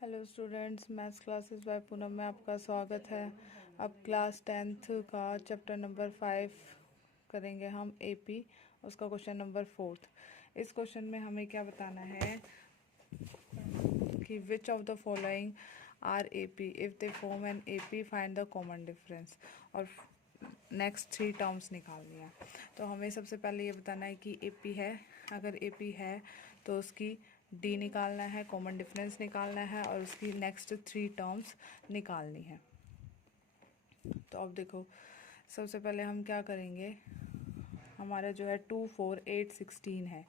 Hello students, maths classes bye Poonam में आपका स्वागत है। अब क्लास 10th का चैप्टर नंबर 5 करेंगे हम एपी, उसका क्वेश्चन नंबर 4। इस क्वेश्चन में हमें क्या बताना है कि which of the following are AP, if they form an AP find the common difference, और नेक्स्ट 3 टर्म्स निकालनी है। तो हमें सबसे पहले ये बताना है कि एपी है। अगर एपी है तो उसकी डी निकालना है, कॉमन डिफरेंस निकालना है और उसकी नेक्स्ट 3 टर्म्स निकालनी है। तो अब देखो, सबसे पहले हम क्या करेंगे, हमारा जो है 2, 4, 8, 16 है।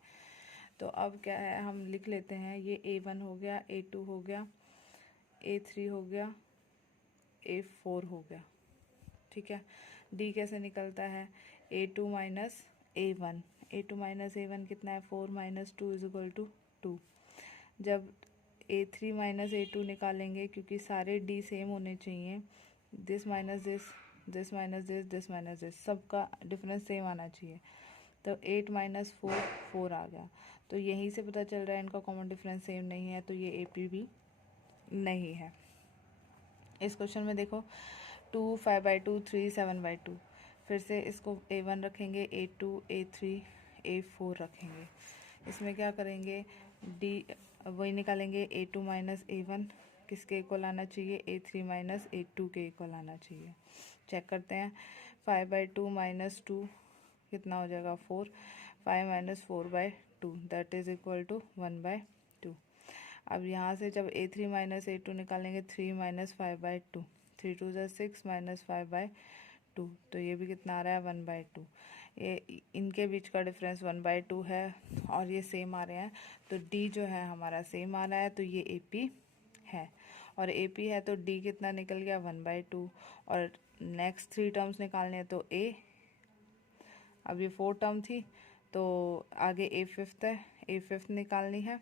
तो अब क्या है, हम लिख लेते हैं, ये A1 हो गया, A2 हो गया, A3 हो गया, A4 हो गया। ठीक है। डी कैसे निकलता है, A2 minus A1, A2 minus A1 कितना है, 4 माइनस 2 इज इक्वल टू 2। जब A3 माइनस A2 निकालेंगे, क्योंकि सारे D सेम होने चाहिए, this minus this, this minus this, this minus this, सबका डिफरेंस सेम आना चाहिए। तो 8 माइनस 4 4 आ गया। तो यहीं से पता चल रहा है इनका कॉमन डिफरेंस सेम नहीं है, तो ये AP भी नहीं है। इस क्वेश्चन में देखो, 2 5/2 3 7/2, फिर से इसको A1 रखेंगे, A2 A3 A4 रखेंगे। इसमें क्या करेंगे, डी वही निकालेंगे, A2 माइनस A1 किसके इक्वल आना चाहिए, A3 माइनस A2 के इक्वल आना चाहिए। चेक करते हैं, 5/2 माइनस 2 कितना हो जाएगा, 4, 5 minus 4/2 that is equal to 1/2। अब यहाँ से जब A3 माइनस A2 निकालेंगे, 3 माइनस 5/2, 3 2 ज़ा 6 माइनस 5/2, तो ये भी कितना आ रहा है, 1/2। ये इनके बीच का डिफरेंस 1/2 है और ये सेम आ रहे हैं, तो D जो है हमारा सेम आ रहा है, तो ये AP है। और AP है तो D कितना निकल गया, 1/2। और नेक्स्ट 3 टर्म्स निकालने हैं, तो A, अब ये 4 टर्म थी तो आगे A5 है, A5 निकालनी है,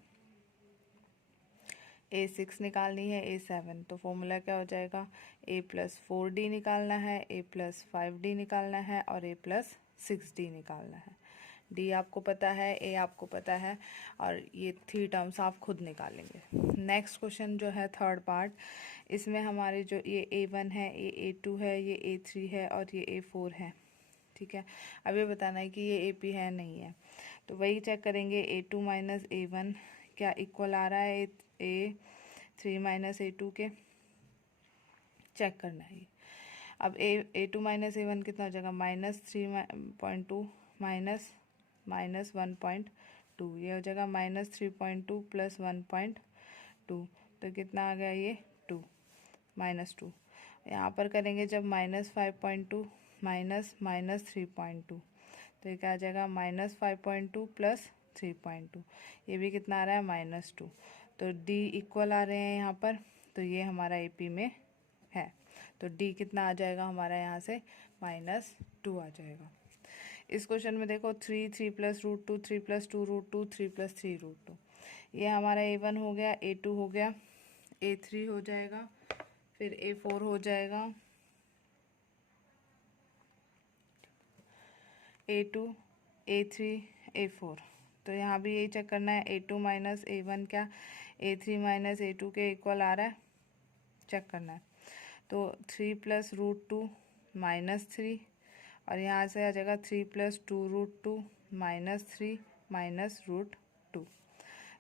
A6 निकालनी है, A7। तो फॉर्मूला क्या हो जाएगा, A+4D निकालना है, A+5D निकालना है और A+6D निकालना है। D आपको पता है, A आपको पता है, और ये 3 टर्म्स आप खुद निकालेंगे। नेक्स्ट क्वेश्चन जो है थर्ड पार्ट, इसमें हमारे जो ये A1 है, ये A2 है, ये A3 है और ये A4 है। ठीक है। अब ये बताना है कि ये AP है नहीं है, तो वही चेक करेंगे, A2 माइनस A1 क्या इक्वल आ रहा है A3 माइनस A2 के, चेक करना है। अब A2 माइनस A1 कितना हो जाएगा, -3.2 माइनस -1.2, ये हो जाएगा -3.2 प्लस 1.2, तो कितना आ गया ये 2, -2। यहाँ पर करेंगे जब -5.2 माइनस -3.2, तो ये क्या आ जाएगा, -5.2 प्लस 3.2, ये भी कितना आ रहा है, -2। तो D इक्वल आ रहे हैं यहाँ पर, तो ये हमारा AP में है। तो D कितना आ जाएगा हमारा यहाँ से, -2 आ जाएगा। इस क्वेश्चन में देखो, 3 3 प्लस √2, 3 प्लस 2 √2, 3 प्लस 3 √2, ये हमारा A1 हो गया, A2 हो गया, A3 हो जाएगा, फिर A4 हो जाएगा, A2 A3 A4। तो यहाँ भी यही चेक करना है, A2 माइनस A1 क्या A3 माइनस A2 के इक्वल आ रहा है, चेक करना है। तो 3 प्लस √2 -3, और यहाँ से आ जाएगा 3 प्लस 2 √2 -3 माइनस √2,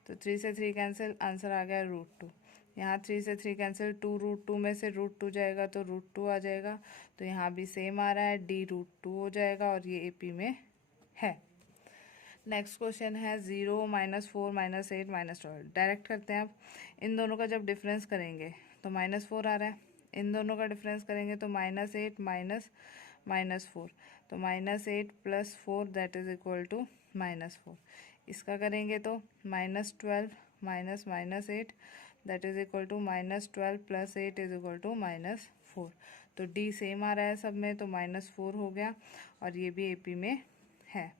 तो 3 से 3 कैंसिल, आंसर आ गया √2। यहाँ 3 से 3 कैंसिल, 2 √2 में से √2 जाएगा तो √2 आ जाएगा, तो यहाँ भी सेम आ रहा है, D √2 हो जाएगा और ये AP में है। नेक्स्ट क्वेश्चन है 0 -4 -8 -12, डायरेक्ट करते हैं। आप इन दोनों का जब डिफरेंस करेंगे तो -4 आ रहा है, इन दोनों का डिफरेंस करेंगे तो -8 -4, तो -8 plus 4 that is equal to -4। इसका करेंगे तो -12 minus -8 that is equal to -12 plus 8 is equal to -4। तो D सेम आ रहा है सब में, तो -4 हो गया और ये भी AP में है।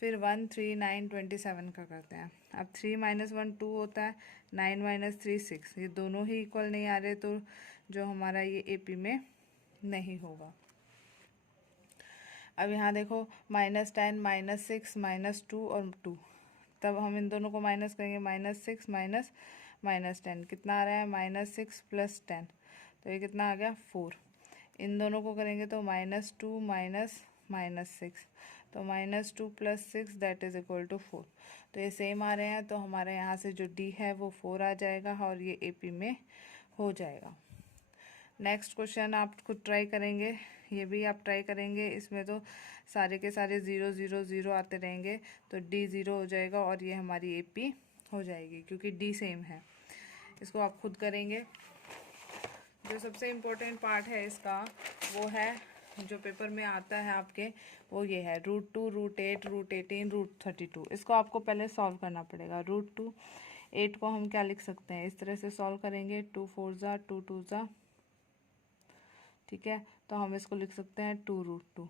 फिर 1 3 9 27 का करते हैं। अब 3 - 1 2 होता है, 9 - 3 6, ये दोनों ही इक्वल नहीं आ रहे, तो जो हमारा ये AP में नहीं होगा। अब यहाँ देखो, -10 -6 -2 और 2, तब हम इन दोनों को माइनस करेंगे, -6 - -10 कितना आ रहा है, -6 + 10, तो ये कितना आ गया 4। इन दोनों को करेंगे तो -2 -6, तो -2 + 6 दैट इज़ इक्वल टू 4। तो ये सेम आ रहे हैं, तो हमारे यहाँ से जो डी है वो 4 आ जाएगा और ये AP में हो जाएगा। नेक्स्ट क्वेश्चन आप खुद ट्राई करेंगे, ये भी आप ट्राई करेंगे, इसमें तो सारे के सारे 0 0 0 आते रहेंगे, तो D 0 हो जाएगा और ये हमारी AP हो जाएगी क्योंकि D सेम है। इसको आप खुद करेंगे। जो सबसे इम्पोर्टेंट पार्ट है इसका वो है, जो पेपर में आता है आपके, वो ये है √2, √8, √18, √32। इसको आपको पहले सॉल्व करना पड़ेगा। √2 8 को हम क्या लिख सकते हैं, इस तरह से सॉल्व करेंगे, 2 4 ज़ा 2 2 ज़ा, ठीक है, तो हम इसको लिख सकते हैं 2√2।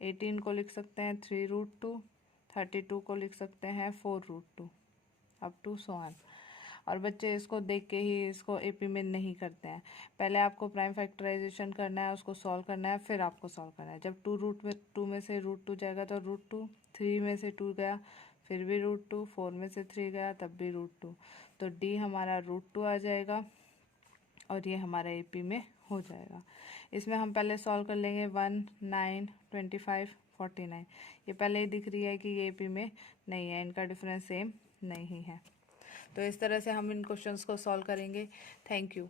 18 को लिख सकते हैं 3√2, 32 को लिख सकते हैं 4√2, अप टू सो ऑन। और बच्चे इसको देख के ही इसको AP में नहीं करते हैं, पहले आपको प्राइम फैक्टराइजेशन करना है, उसको सॉल्व करना है, फिर आपको सॉल्व करना है। जब 2√2 में से √2 जाएगा तो √2, 3 में से 2 गया फिर भी √2, 4 में से 3 गया तब भी √2, तो D हमारा √2 आ जाएगा और ये हमारा AP में हो जाएगा। इसमें हम पहले सॉल्व कर लेंगे। 1 9 25 49, ये पहले ही दिख रही है कि ये AP में नहीं है, इनका डिफरेंस सेम नहीं है। तो इस तरह से हम इन क्वेश्चंस को सॉल्व करेंगे। Thank you.